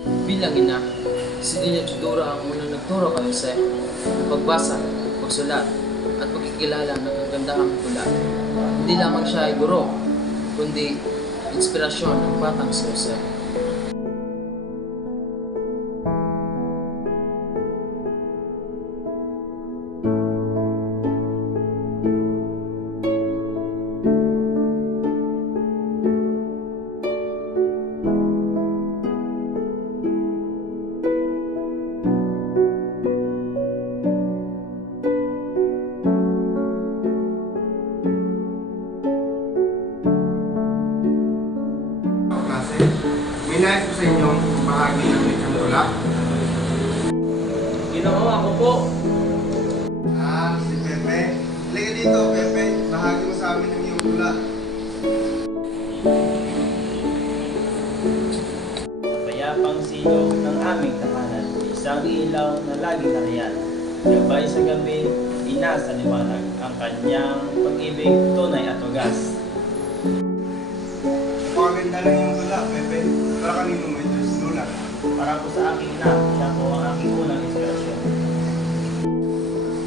Bilang ina, si Dina Tudora ang unang nagturo kay Jose ng pagbasa, pagsulat, at pagkikilala ng kagandahang tula. Hindi lamang siya ay guro, kundi inspirasyon ng batang si Jose. May nais ko sa inyong bahagi ng lechong tula. Ginoo, ako po! Si Pepe. Halika dito, Pepe. Bahagi mo sa amin ng iyong tula. Sa payapang silong ng aming tahanan, isang ilaw na laging nariyan. Gabay sa gabi, ina sa liwanag, ang kanyang pag-ibig, tunay at wagas. Napakaganda ng iyong tula, Pepe. Para kanino mo ito sinulat? Para po sa aking ina, siya po ang aking unang inspirasyon.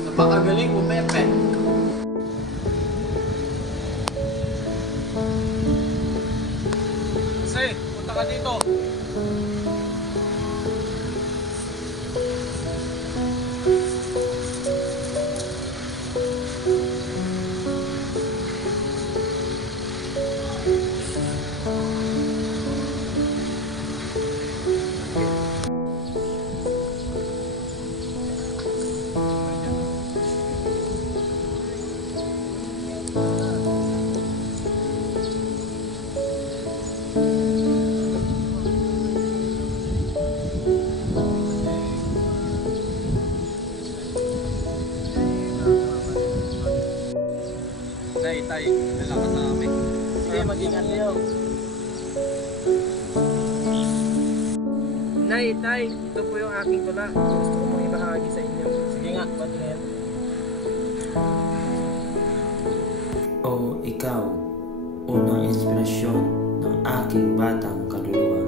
Napakagaling mo, Pepe! Jose, punta ka dito! Tay, nalakas na kami. Sige, mag-ingat kayo. Nay, tay, ito po yung aking tula. Gusto ko mong ibahagi sa inyo. Sige nga, patingin. O ikaw, unang inspirasyon ng aking batang kaluluwa.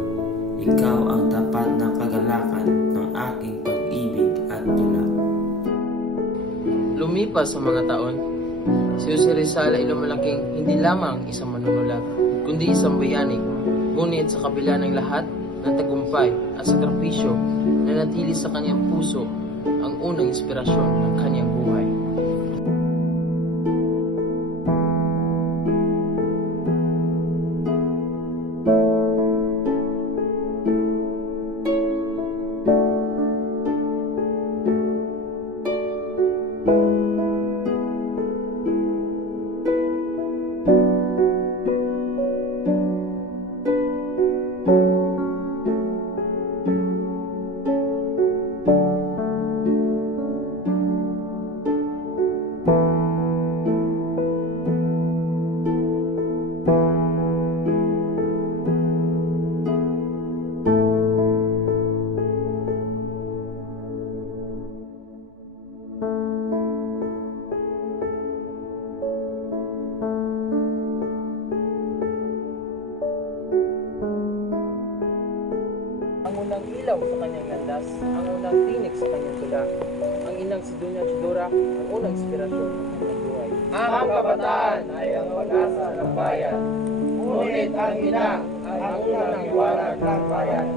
Ikaw ang tapat na kagalakan ng aking pag-ibig at tula. Lumipas sa mga taon, si Jose Rizal ay lumalaking hindi lamang isang manunulat, kundi isang bayani. Ngunit sa kabila ng lahat ng tagumpay at sakripisyo, nanatili sa kanyang puso ang unang inspirasyon ng kanyang buhay. Ang unang ilaw sa kanyang landas, ang unang tinik sa kanyang tula. Ang inang si Doña Tudora, ang unang inspirasyon ng kanyang buhay. Ang kabataan ay ang pag-asa ng bayan. Ngunit ang ina ang unang liwanag ng bayan.